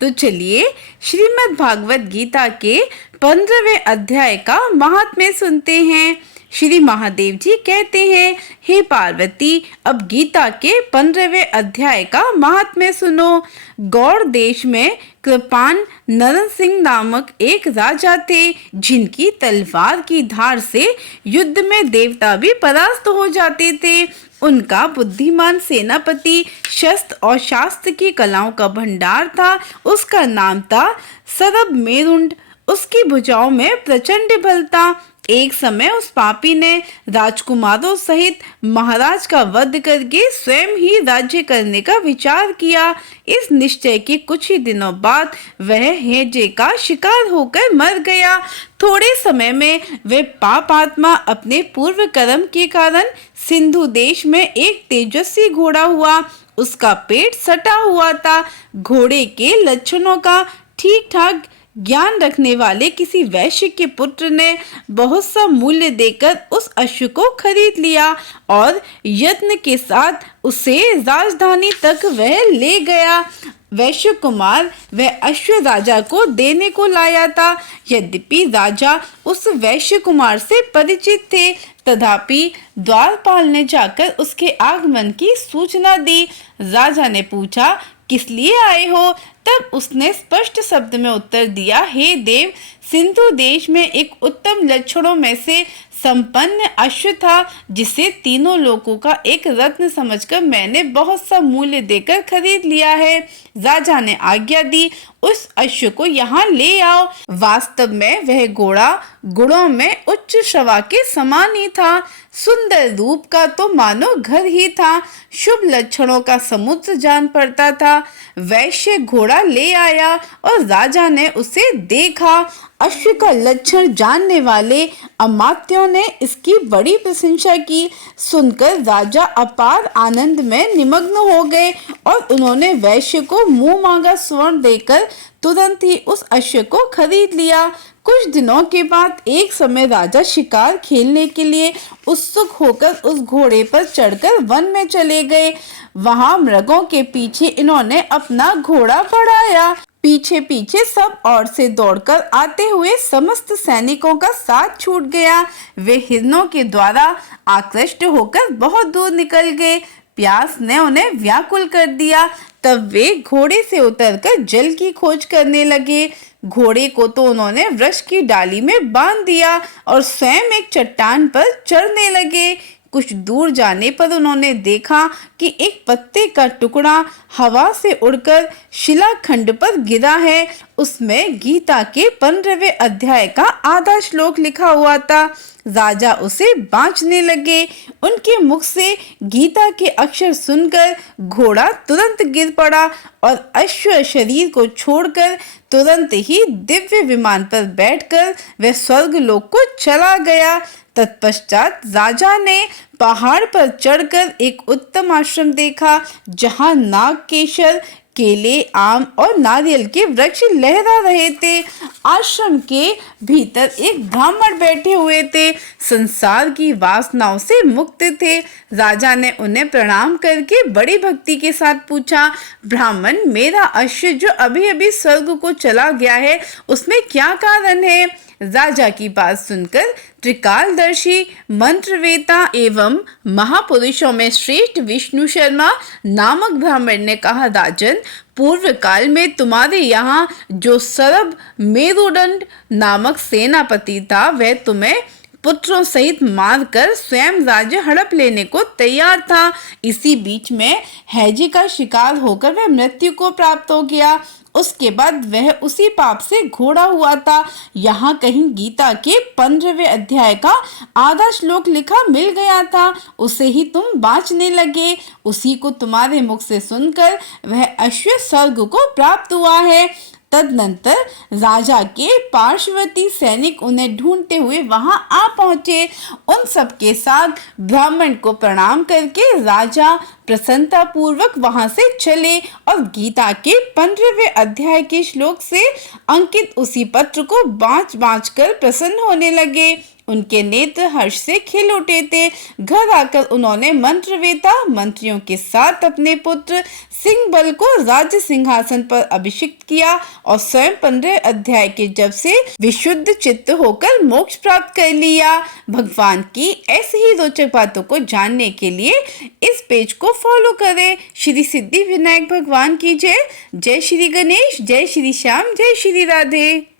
तो चलिए श्रीमद् भागवत गीता के 15वें अध्याय का महात्म्य सुनते हैं। श्री महादेव जी कहते हैं, हे पार्वती, अब गीता के 15वें अध्याय का महात्म्य सुनो। गौड़ देश में कृपान नरन सिंह नामक एक राजा थे, जिनकी तलवार की धार से युद्ध में देवता भी परास्त हो जाते थे। उनका बुद्धिमान सेनापति शस्त्र और शास्त्र की कलाओं का भंडार था। उसका नाम था सरब मेरुंड। उसकी भुजाओं में प्रचंड बल था। एक समय उस पापी ने राजकुमारों सहित महाराज का वध करके स्वयं ही राज्य करने का विचार किया। इस निश्चय के कुछ ही दिनों बाद वह हेजे का शिकार होकर मर गया। थोड़े समय में वह पापात्मा अपने पूर्व कर्म के कारण सिंधु देश में एक तेजस्वी घोड़ा हुआ। उसका पेट सटा हुआ था। घोड़े के लक्षणों का ठीक ठाक ज्ञान रखने वाले किसी वैश्य के पुत्र ने बहुत सा मूल्य देकर उस अश्व को खरीद लिया और यत्न के साथ उसे राजधानी तक वह ले गया। वैश्य कुमार वह अश्व राजा को देने को लाया था। यद्यपि राजा उस वैश्य कुमार से परिचित थे, तथापि द्वारपाल ने जाकर उसके आगमन की सूचना दी। राजा ने पूछा, किस लिए आए हो? तब उसने स्पष्ट शब्द में उत्तर दिया, हे देव, सिंधु देश में एक उत्तम लक्षणों में से संपन्न अश्व था, जिसे तीनों लोगों का एक रत्न समझकर मैंने बहुत सा मूल्य देकर खरीद लिया है। राजा ने आज्ञा दी, उस अश्व को यहाँ ले आओ। वास्तव में वह घोड़ा गुणों में उच्च श्रवा के समान ही था। सुंदर रूप का तो मानो घर ही था। शुभ लक्षणों का समुद्र जान पड़ता था। वैश्य घोड़ा ले आया और राजा ने उसे देखा। अश्व का लक्षण जानने वाले अमात्यों ने इसकी बड़ी प्रशंसा की। सुनकर राजा अपार आनंद में निमग्न हो गए और उन्होंने वैश्य को मुंह मांगा स्वर्ण देकर तुरंत ही उस अश्व को खरीद लिया। कुछ दिनों के बाद एक समय राजा शिकार खेलने के लिए उत्सुक होकर उस घोड़े पर चढ़कर वन में चले गए। वहां मृगों के पीछे इन्होंने अपना घोड़ा बढ़ाया। पीछे पीछे सब ओर से दौड़कर आते हुए समस्त सैनिकों का साथ छूट गया। वे हिरणों के द्वारा आकृष्ट होकर बहुत दूर निकल गए। प्यास ने उन्हें व्याकुल कर दिया। तब वे घोड़े से उतरकर जल की खोज करने लगे। घोड़े को तो उन्होंने वृक्ष की डाली में बांध दिया और स्वयं एक चट्टान पर चढ़ने लगे। कुछ दूर जाने पर उन्होंने देखा कि एक पत्ते का टुकड़ा हवा से उड़कर शिलाखंड पर गिरा है। उसमें गीता के 15वें अध्याय का आधा श्लोक लिखा हुआ था। राजा उसे बांचने लगे। उनके मुख से गीता के अक्षर सुनकर घोड़ा तुरंत गिर पड़ा और अश्व शरीर को छोड़कर तुरंत ही दिव्य विमान पर बैठकर वह स्वर्ग लोक को चला गया। तत्पश्चात राजा ने पहाड़ पर चढ़कर एक उत्तम आश्रम देखा, जहां नाग केशर, केले, आम और नारियल के वृक्ष लहरा रहे थे। आश्रम के भीतर एक ब्राह्मण बैठे हुए थे, संसार की वासनाओं से मुक्त थे। राजा ने उन्हें प्रणाम करके बड़ी भक्ति के साथ पूछा, ब्राह्मण, मेरा अश्व जो अभी अभी स्वर्ग को चला गया है, उसमें क्या कारण है? राजा की बात सुनकर त्रिकालदर्शी, मंत्रवेता एवं महापुरुषों में श्रेष्ठ विष्णु शर्मा नामक ब्राह्मण ने कहा, राजन, पूर्व काल में तुम्हारे यहाँ जो सरब मेरुदंड नामक सेनापति था, वह तुम्हें पुत्रों सहित मारकर स्वयं राज्य हड़प लेने को तैयार था। इसी बीच में हैजे का शिकार होकर वह मृत्यु को प्राप्त हो गया। उसके बाद वह उसी पाप से घोड़ा हुआ था। यहाँ कहीं गीता के 15वें अध्याय का आधा श्लोक लिखा मिल गया था। उसे ही तुम बांचने लगे। उसी को तुम्हारे मुख से सुनकर वह अश्व स्वर्ग को प्राप्त हुआ है। तदनंतर राजा के पार्श्ववर्ती सैनिक उन्हें ढूंढते हुए वहां आ पहुंचे। उन सब के साथ ब्राह्मण को प्रणाम करके राजा प्रसन्नता पूर्वक वहां से चले और गीता के 15वें अध्याय के श्लोक से अंकित उसी पत्र को बाँच बाँच कर प्रसन्न होने लगे। उनके नेत्र हर्ष से खिल उठे थे। घर आकर उन्होंने मंत्रवेता मंत्रियों के साथ अपने पुत्र सिंहबल को राज्य सिंहासन पर अभिषिक्त किया और स्वयं 15 अध्याय के जप से विशुद्ध चित्त होकर मोक्ष प्राप्त कर लिया। भगवान की ऐसी ही रोचक बातों को जानने के लिए इस पेज को फॉलो करें। श्री सिद्धि विनायक भगवान की जय। जय श्री गणेश, जय श्री श्याम, जय श्री राधे।